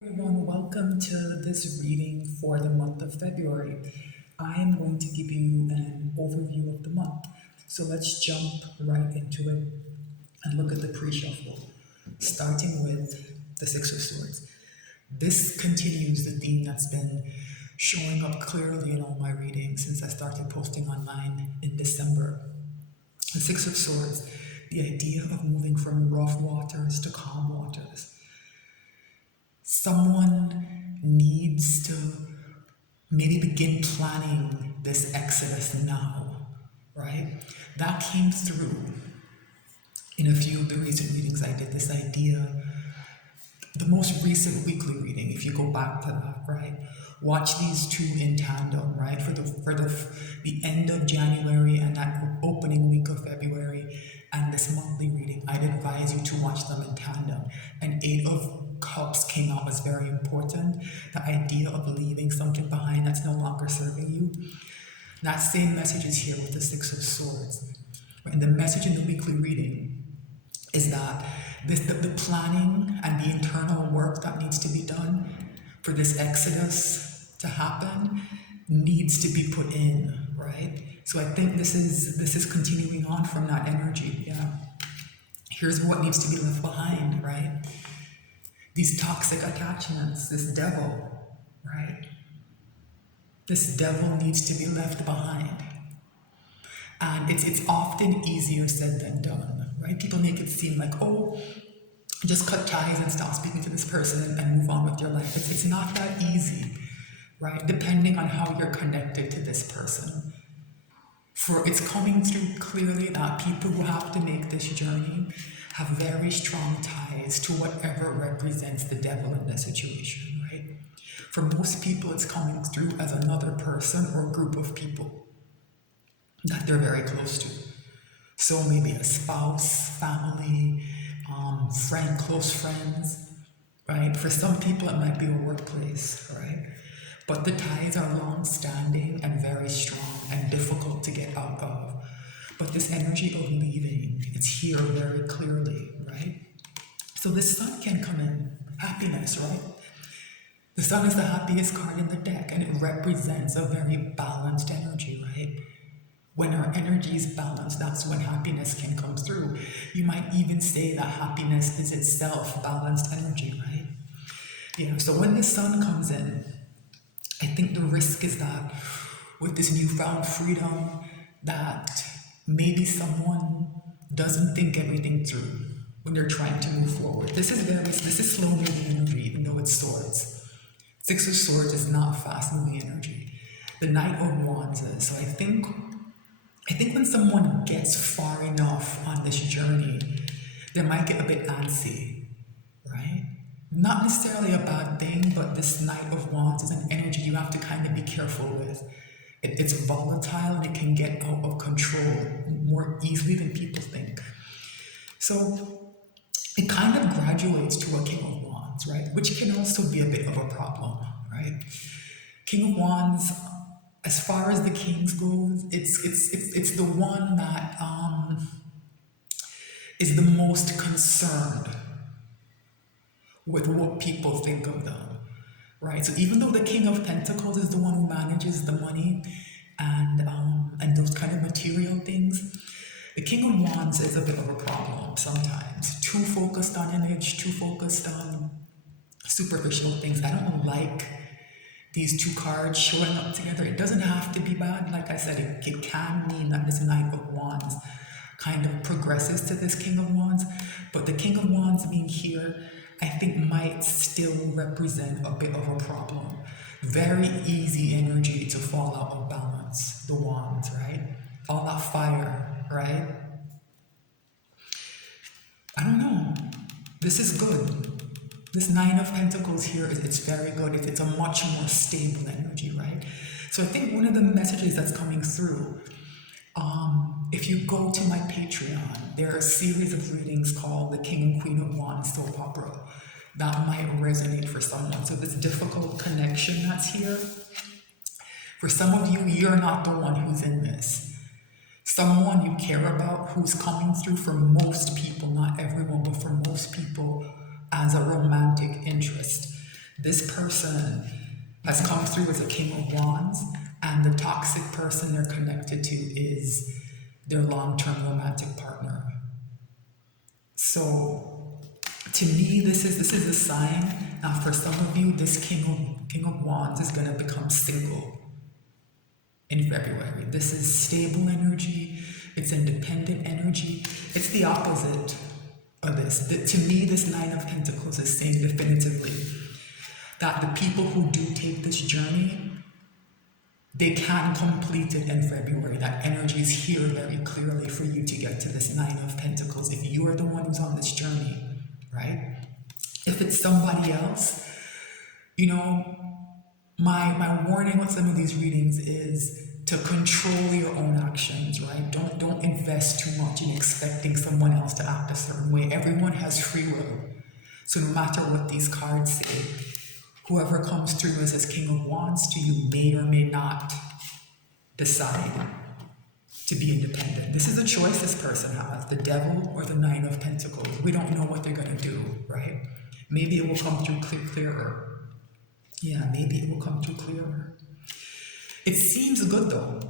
Everyone, welcome to this reading for the month of February. I am going to give you an overview of the month. So let's jump right into it and look at the pre-shuffle, starting with the Six of Swords. This continues the theme that's been showing up clearly in all my readings since I started posting online in December. The Six of Swords, the idea of moving from rough waters to calm waters. Someone needs to maybe begin planning this exodus now, right? That came through in a few of the recent readings I did. This idea, the most recent weekly reading, if you go back to that, right? Watch these two in tandem, right? For the end of January and that opening week of February and this monthly reading, I'd advise you to watch them in tandem. And Eight of Cups came out as very important. The idea of leaving something behind that's no longer serving you. That same message is here with the Six of Swords. And the message in the weekly reading is that the planning and the internal work that needs to be done for this exodus to happen needs to be put in, right? So I think this is continuing on from that energy. Yeah. Here's what needs to be left behind, right? These toxic attachments, this devil, right? This devil needs to be left behind. And it's often easier said than done, right? People make it seem like, oh, just cut ties and stop speaking to this person and move on with your life. It's not that easy, right? Depending on how you're connected to this person. For it's coming through clearly that people who have to make this journey have very strong ties to whatever represents the devil in the situation, right? For most people, it's coming through as another person or group of people that they're very close to. So maybe a spouse, family, friend, close friends, right? For some people, it might be a workplace, right? But the ties are long-standing and very strong and difficult to get out of. But this energy of leaving, it's here very clearly, right? So the sun can come in, happiness, right? The sun is the happiest card in the deck, and it represents a very balanced energy, right? When our energy is balanced, that's when happiness can come through. You might even say that happiness is itself balanced energy, right? So when the sun comes in, I think the risk is that with this newfound freedom, that maybe someone doesn't think everything through when they're trying to move forward. This is slow moving energy, even though it's swords. Six of Swords is not fast moving energy. The Knight of Wands is. So I think when someone gets far enough on this journey, they might get a bit antsy, right? Not necessarily a bad thing, but this Knight of Wands is an energy you have to kind of be careful with. It's volatile and it can get out of control more easily than people think. So it kind of graduates to a King of Wands, right? Which can also be a bit of a problem, right? King of Wands, as far as the kings goes, it's the one that is the most concerned with what people think of them, right? So even though the King of Pentacles is the one who manages the money and those kind of material things, the King of Wands is a bit of a problem sometimes. Too focused on image, too focused on superficial things. I don't like these two cards showing up together. It doesn't have to be bad. Like I said, it can mean that this Knight of Wands kind of progresses to this King of Wands. But the King of Wands being here, I think might still represent a bit of a problem. Very easy energy to fall out of balance, the Wands, right? All that fire, right? I don't know. This is good. This Nine of Pentacles here, it's very good. It's a much more stable energy, right? So I think one of the messages that's coming through, if you go to my Patreon, there are a series of readings called the King and Queen of Wands soap opera that might resonate for someone. So this difficult connection that's here, for some of you, you're not the one who's in this. Someone you care about who's coming through for most people, not everyone, but for most people, as a romantic interest. This person has come through as a King of Wands, and the toxic person they're connected to is their long-term romantic partner. So, to me, this is a sign. Now, for some of you, this King of Wands is going to become single in February. This is stable energy. It's independent energy. It's the opposite of this. To me, this Nine of Pentacles is saying definitively that the people who do take this journey, they can complete it in February. That energy is here very clearly for you to get to this Nine of Pentacles. If you are the one who's on this journey, right? If it's somebody else, you know, my warning with some of these readings is to control your own actions, right? Don't invest too much in expecting someone else to act a certain way. Everyone has free will. So no matter what these cards say, whoever comes through as this King of Wands to you may or may not decide to be independent. This is a choice this person has, the Devil or the Nine of Pentacles. We don't know what they're going to do, right? Maybe it will come through clearer. Yeah, maybe it will come through clearer. It seems good though.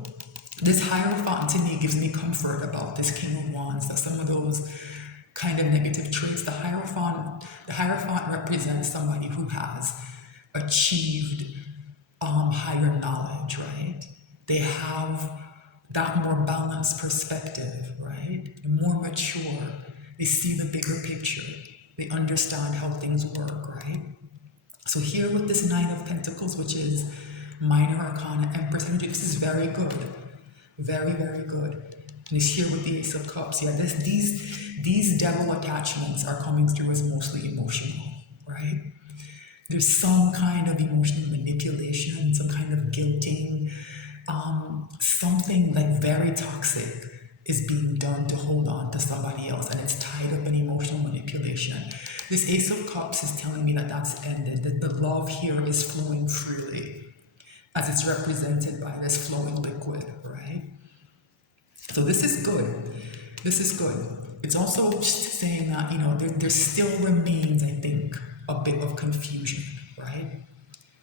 This Hierophant to me gives me comfort about this King of Wands, that some of those kind of negative traits, the Hierophant represents somebody who has achieved higher knowledge, right? They have that more balanced perspective, right? More mature. They see the bigger picture. They understand how things work, right? So here with this Nine of Pentacles, which is Minor Arcana, Empress energy, this is very good. Very, very good. And it's here with the Ace of Cups. Yeah, these devil attachments are coming through as mostly emotional, right? There's some kind of emotional manipulation, some kind of guilting, something like very toxic is being done to hold on to somebody else, and it's tied up in emotional manipulation. This Ace of Cups is telling me that that's ended, that the love here is flowing freely, as it's represented by this flowing liquid, right? So this is good. This is good. It's also just saying that, you know, there still remains, I think, a bit of confusion, right?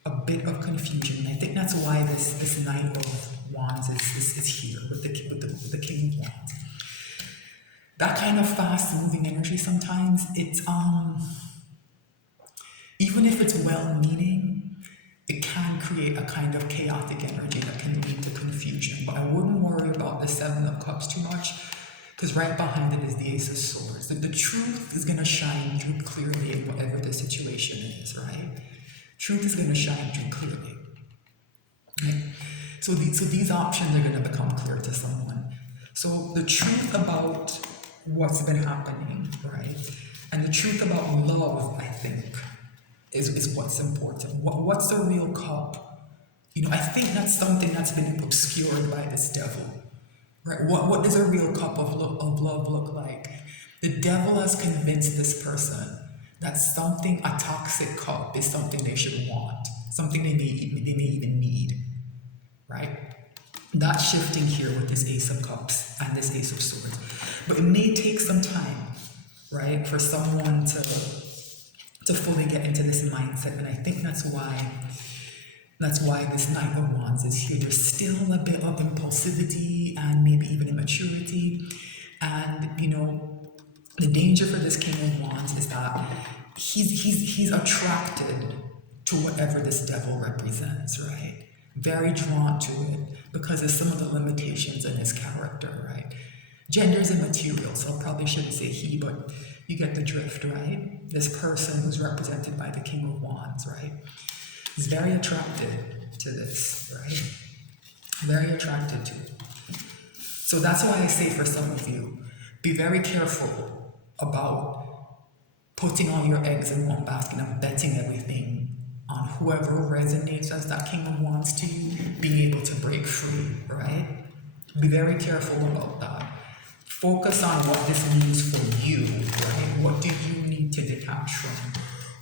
A bit of confusion. And I think that's why this Nine of Wands is here with the King of Wands. That kind of fast-moving energy sometimes, it's even if it's well-meaning, it can create a kind of chaotic energy that can lead to confusion. But I wouldn't worry about the Seven of Cups too much, because right behind it is the Ace of Swords. The truth is going to shine through clearly in whatever the situation is, right? Truth is going to shine through clearly. Right? So these options are going to become clear to someone. So the truth about what's been happening, right? And the truth about love, I think, is what's important. What's the real cup? You know, I think that's something that's been obscured by this devil, right? What does a real cup of love look like? The devil has convinced this person that something, a toxic cup, is something they should want, something they may even need, right? That's shifting here with this Ace of Cups and this Ace of Swords. But it may take some time, right, for someone to fully get into this mindset. And I think that's why this Knight of Wands is here. There's still a bit of impulsivity and maybe even immaturity. And, you know, the danger for this King of Wands is that he's attracted to whatever this devil represents, right? Very drawn to it because of some of the limitations in his character, right? Gender is immaterial, so I probably shouldn't say he, but you get the drift, right? This person who's represented by the King of Wands, right? He's very attracted to this, right? Very attracted to it. So that's why I say for some of you, be very careful about putting all your eggs in one basket and betting everything on whoever resonates as that King of Wands to you, being able to break free, right? Be very careful about that. Focus on what this means for you, right? What do you need to detach from?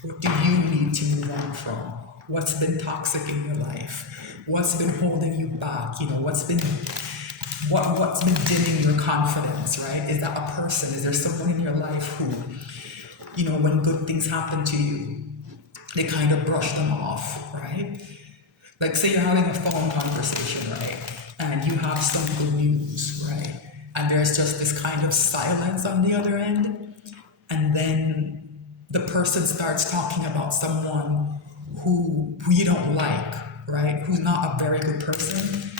What do you need to move on from? What's been toxic in your life? What's been holding you back? You know, what's been dimming your confidence, right? Is that a person? Is there someone in your life who, you know, when good things happen to you, they kind of brush them off, right? Like, say you're having a phone conversation, right? And you have some good news, right? And there's just this kind of silence on the other end. And then the person starts talking about someone who you don't like, right? Who's not a very good person,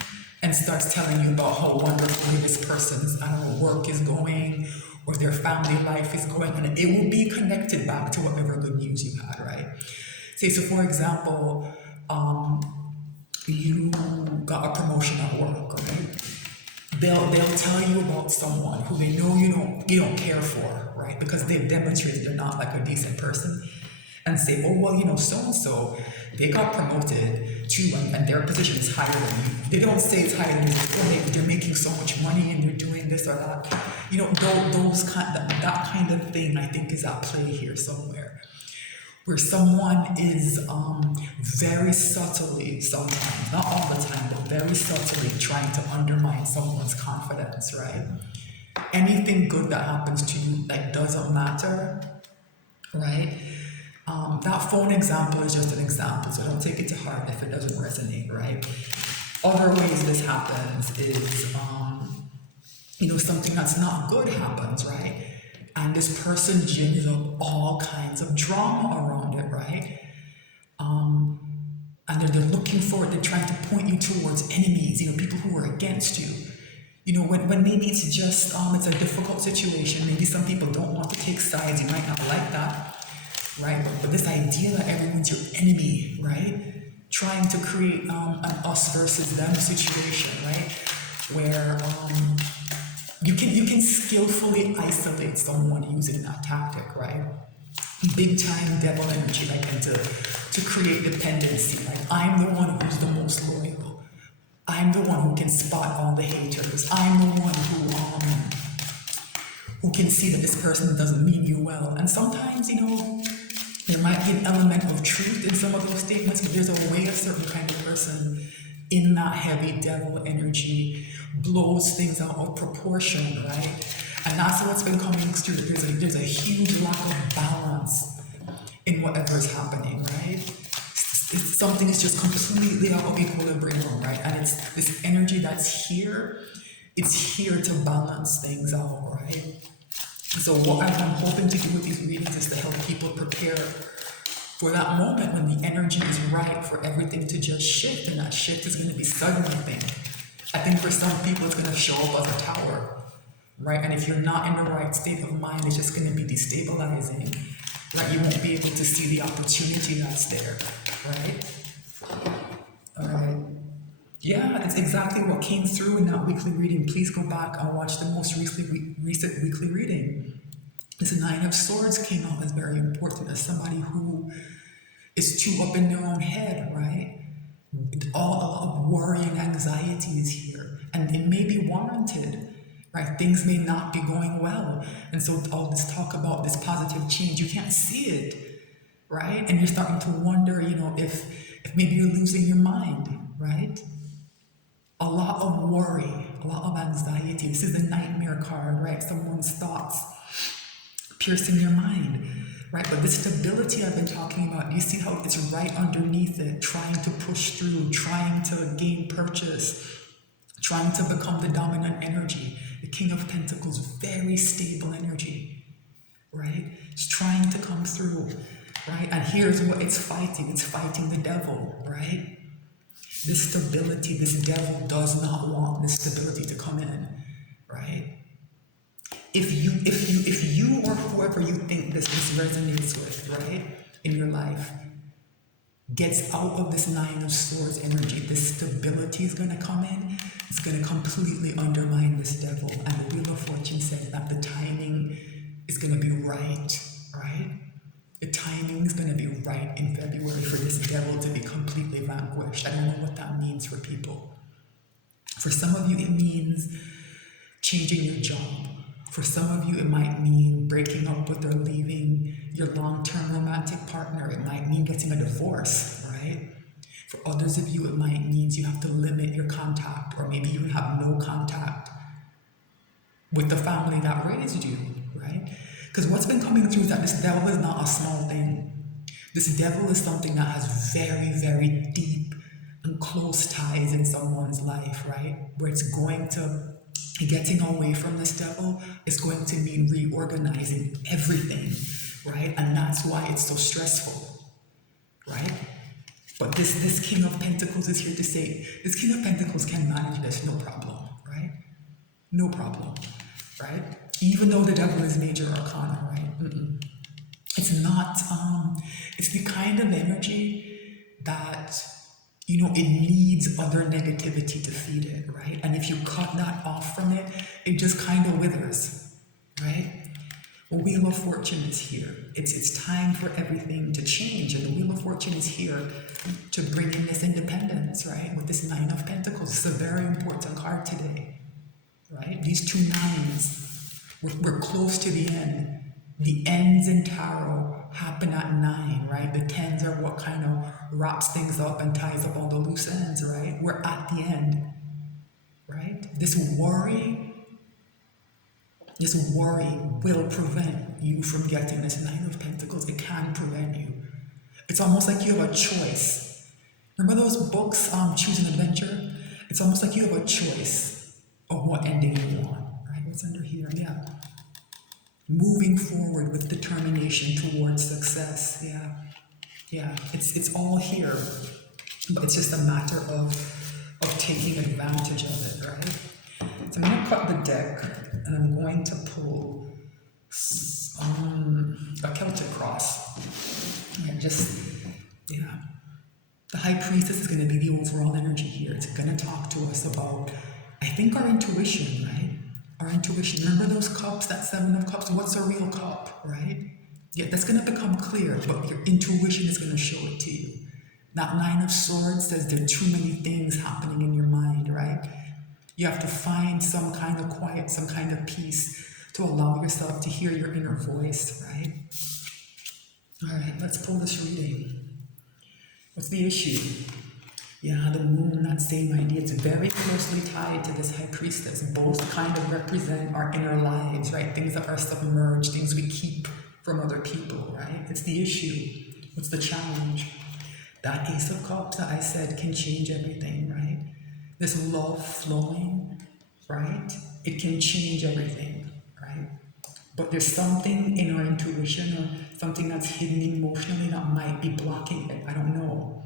and starts telling you about how wonderfully this person's, I don't know, work is going or their family life is going, and it will be connected back to whatever good news you had, right? Say, so for example, um, you got a promotion at work, right? They'll tell you about someone who they know you don't care for, right? Because they've demonstrated they're not like a decent person, and say, oh well, so and so, they got promoted to, and their position is higher than you. They don't say it's higher than you. They're making so much money and they're doing this or that. That kind of thing, I think, is at play here somewhere, where someone is very subtly, sometimes, not all the time, but very subtly trying to undermine someone's confidence, right? Anything good that happens to you, like, doesn't matter, right? That phone example is just an example, so don't take it to heart if it doesn't resonate, right? Other ways this happens is, something that's not good happens, right? And this person gins up all kinds of drama around it, right? And they're looking for it, they're trying to point you towards enemies, people who are against you. When maybe it's just, it's a difficult situation, maybe some people don't want to take sides, you might not like that, right? But this idea that everyone's your enemy, right? Trying to create an us versus them situation, right? Where you can skillfully isolate someone using that tactic, right? Big time devil energy, like, and to create dependency. Like, I'm the one who's the most loyal. I'm the one who can spot all the haters. I'm the one who can see that this person doesn't mean you well. And sometimes, there might be an element of truth in some of those statements, but there's a way a certain kind of person in that heavy devil energy blows things out of proportion, right? And that's what's been coming through. There's a huge lack of balance in whatever's happening, right? Something is just completely out of equilibrium, right? And it's this energy that's here, it's here to balance things out, right? So what I'm hoping to do with these readings is to help people prepare for that moment when the energy is right for everything to just shift, and that shift is going to be sudden, I think for some people it's going to show up as a tower, right? And if you're not in the right state of mind, it's just going to be destabilizing, right? You won't be able to see the opportunity that's there, right? All right. Yeah, it's exactly what came through in that weekly reading. Please go back and watch the most recent weekly reading. This Nine of Swords came out as very important, as somebody who is too up in their own head, right? A lot of worry and anxiety is here, and it may be warranted, right? Things may not be going well, and so all this talk about this positive change, you can't see it, right? And you're starting to wonder, if maybe you're losing your mind, right? A lot of worry, a lot of anxiety. This is the nightmare card, right? Someone's thoughts piercing your mind, right? But the stability I've been talking about, you see how it's right underneath it, trying to push through, trying to gain purchase, trying to become the dominant energy. The King of Pentacles, very stable energy, right? It's trying to come through, right? And here's what it's fighting the devil, right? This stability, this devil does not want this stability to come in, right? If you or whoever you think this resonates with, right, in your life, gets out of this Nine of Swords energy, this stability is going to come in. It's going to completely undermine this devil. And the Wheel of Fortune says that the timing is going to be right, right? The timing is going to be right in February for this devil to be completely vanquished. I don't know what that means for people. For some of you, it means changing your job. For some of you, it might mean breaking up with or leaving your long-term romantic partner. It might mean getting a divorce, right? For others of you, it might mean you have to limit your contact, or maybe you have no contact with the family that raised you, right? Because what's been coming through is that this devil is not a small thing. This devil is something that has very, very deep and close ties in someone's life, right? Where it's going to, getting away from this devil is going to mean reorganizing everything, right? And that's why it's so stressful, right? But this King of Pentacles is here to say, this King of Pentacles can manage this, no problem, right? No problem, right? Even though the devil is major arcana, right? It's not, it's the kind of energy that, it needs other negativity to feed it, right? And if you cut that off from it, it just kind of withers, right? Well, Wheel of Fortune is here. It's time for everything to change, and the Wheel of Fortune is here to bring in this independence, right? With this Nine of Pentacles, it's a very important card today, right? These two nines, we're close to the end. The ends in tarot happen at 9, right? The 10s are what kind of wraps things up and ties up all the loose ends, right? We're at the end, right? This worry will prevent you from getting this Nine of Pentacles. It can prevent you. It's almost like you have a choice. Remember those books, Choose an Adventure? It's almost like you have a choice of what ending you want, right? What's under here? Yeah. Moving forward with determination towards success. Yeah. It's all here, but it's just a matter of taking advantage of it, right? So I'm going to cut the deck, and I'm going to pull a Celtic cross. And the High Priestess is going to be the overall energy here. It's going to talk to us about, I think, our intuition, right? Our intuition. Remember those cups, that Seven of Cups? What's a real cup, right? Yeah, that's going to become clear, but your intuition is going to show it to you. That Nine of Swords says there are too many things happening in your mind, right? You have to find some kind of quiet, some kind of peace to allow yourself to hear your inner voice, right? All right, let's pull this reading. What's the issue? Yeah, the moon, that same idea. It's very closely tied to this High Priestess. Both kind of represent our inner lives, right? Things that are submerged, things we keep from other people, right? It's the issue. What's the challenge? That Ace of Cups that I said can change everything, right? This love flowing, right? It can change everything, right? But there's something in our intuition or something that's hidden emotionally that might be blocking it. I don't know.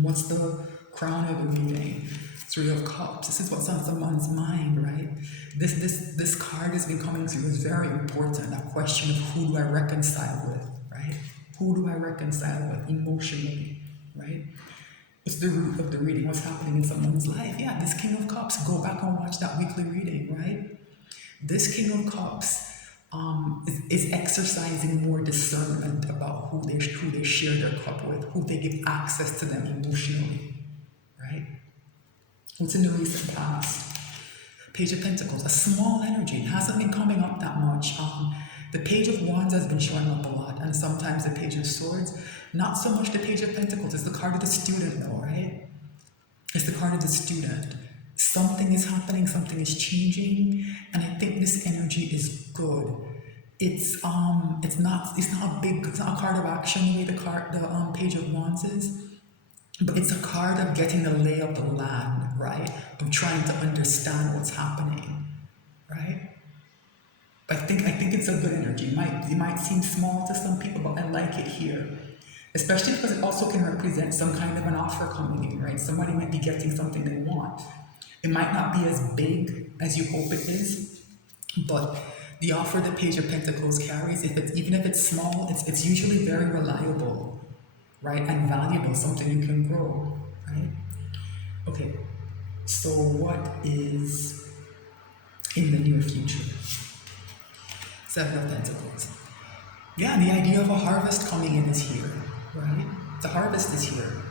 What's the crown of the reading? Three of Cups. This is what's on someone's mind, right? This card has been coming through. It's very important. That question of who do I reconcile with, right? Who do I reconcile with emotionally, right? What's the root of the reading? What's happening in someone's life? Yeah, this King of Cups. Go back and watch that weekly reading, right? This King of Cups is exercising more discernment about who they share their cup with, who they give access to them emotionally, right? What's in the recent past? Page of Pentacles, a small energy. It hasn't been coming up that much. The Page of Wands has been showing up a lot, and sometimes the Page of Swords. Not so much the Page of Pentacles. It's the card of the student, though, right? It's the card of the student. Something is happening, something is changing, and I think this energy is good. It's not a card of action the way the Page of Wands is, but it's a card of getting the lay of the land, right? Of trying to understand what's happening, right? I think it's a good energy. It might seem small to some people, but I like it here. Especially because it also can represent some kind of an offer coming in, right? Somebody might be getting something they want. It might not be as big as you hope it is, but the offer the Page of Pentacles carries, even if it's small, it's usually very reliable, right? And valuable, something you can grow, right? Okay, so what is in the near future? Seven of Pentacles. Yeah, the idea of a harvest coming in is here, right? The harvest is here.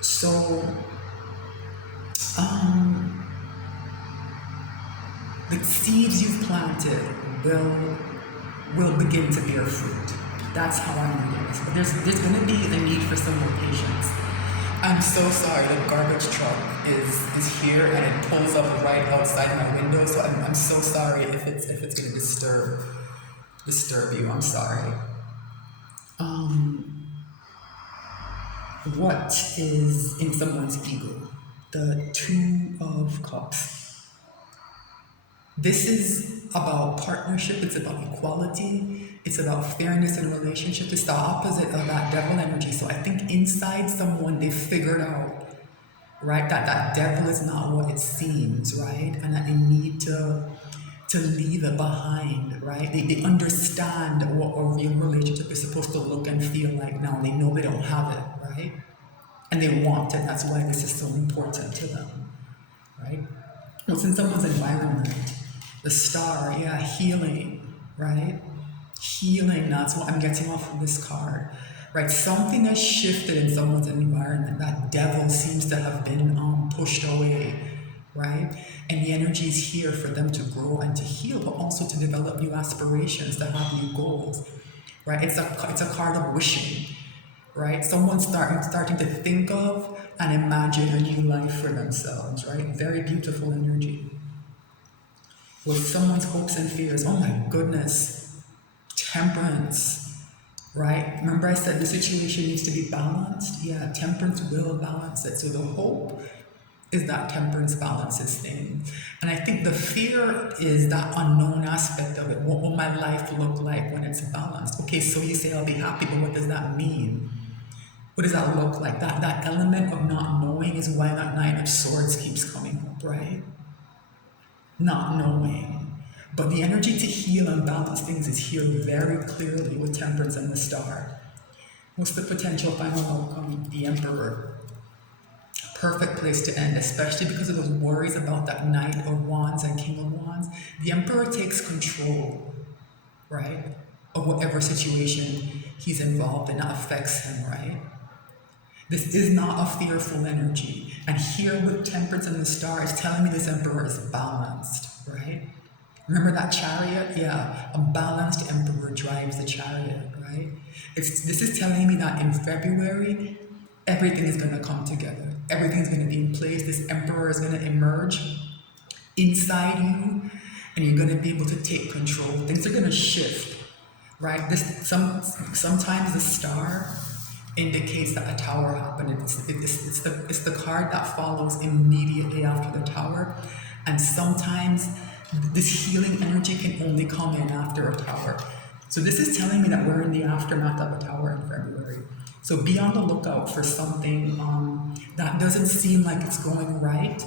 So, the seeds you've planted will begin to bear fruit. That's how I'm reading this. But there's going to be a need for some more patience. I'm so sorry. The garbage truck is here and it pulls up right outside my window. So I'm so sorry if it's going to disturb you. I'm sorry. What is in someone's ego? The Two of Cups. This is about partnership, it's about equality, it's about fairness in relationship. It's the opposite of that devil energy. So I think inside someone they figured out, right, that devil is not what it seems, right? And that they need to leave it behind, right? They understand what a real relationship is supposed to look and feel like now. They know they don't have it, right? And they want it. That's why this is so important to them, right? What's in someone's environment? The Star, yeah, healing, right? Healing, that's what I'm getting off of this card, right? Something has shifted in someone's environment. That devil seems to have been pushed away, right? And the energy is here for them to grow and to heal, but also to develop new aspirations, to have new goals, right? It's a card of wishing, right? Someone's starting to think of and imagine a new life for themselves, right? Very beautiful energy. With someone's hopes and fears, oh my goodness, Temperance, right? Remember I said the situation needs to be balanced? Yeah, Temperance will balance it. So the hope is that Temperance balances things. And I think the fear is that unknown aspect of it. What will my life look like when it's balanced? Okay, so you say I'll be happy, but what does that mean? What does that look like? That element of not knowing is why that Nine of Swords keeps coming up, right? Not knowing. But the energy to heal and balance things is here very clearly with Temperance and the Star. What's the potential final outcome? The Emperor. Perfect place to end, especially because of those worries about that Knight of Wands and King of Wands. The Emperor takes control, right, of whatever situation he's involved in that affects him, right? This is not a fearful energy. And here with Temperance and the Star is telling me this Emperor is balanced, right? Remember that Chariot? Yeah, a balanced Emperor drives the Chariot, right? This is telling me that in February, everything is going to come together. Everything's going to be in place. This Emperor is going to emerge inside you, and you're going to be able to take control. Things are going to shift, right? Sometimes the Star indicates that a tower happened. It's the card that follows immediately after the tower, and sometimes this healing energy can only come in after a tower. So this is telling me that we're in the aftermath of a tower in February. So be on the lookout for something that doesn't seem like it's going right,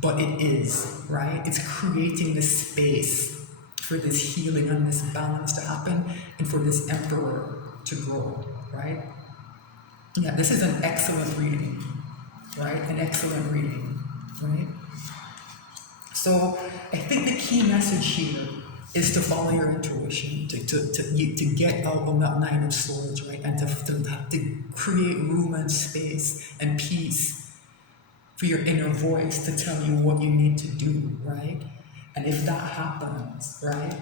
but it is, right? It's creating this space for this healing and this balance to happen and for this Emperor to grow, right? Yeah, this is an excellent reading, right? An excellent reading, right? So I think the key message here is to follow your intuition, to get out of that Nine of Swords, right? And to create room and space and peace for your inner voice to tell you what you need to do, right? And if that happens, right,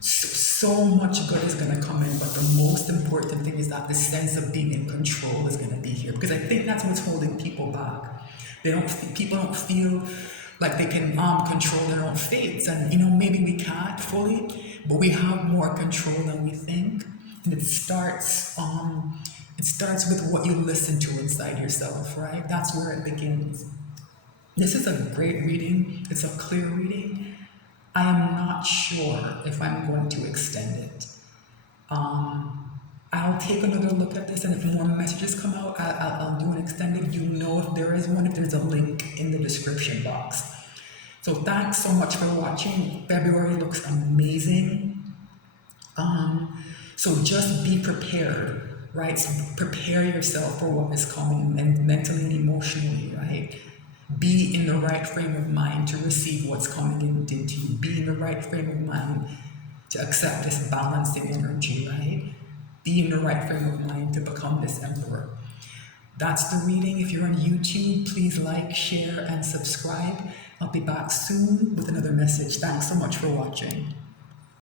so much good is going to come in, but the most important thing is that the sense of being in control is going to be here, because I think that's what's holding people back. People don't feel like they can control their own fates, and maybe we can't fully, but we have more control than we think, and it starts with what you listen to inside yourself, right? That's where it begins. This is a great reading. It's a clear reading. I am not sure if I'm going to extend it. I'll take another look at this, and if more messages come out, I'll do an extended. You know if there is one, if there's a link in the description box. So thanks so much for watching. February looks amazing. So just be prepared, right? So prepare yourself for what is coming, and mentally and emotionally, right? Be in the right frame of mind to receive what's coming into you. Be in the right frame of mind to accept this balancing energy, right? Be in the right frame of mind to become this Emperor. That's the reading. If you're on YouTube, please like, share, and subscribe. I'll be back soon with another message. Thanks so much for watching.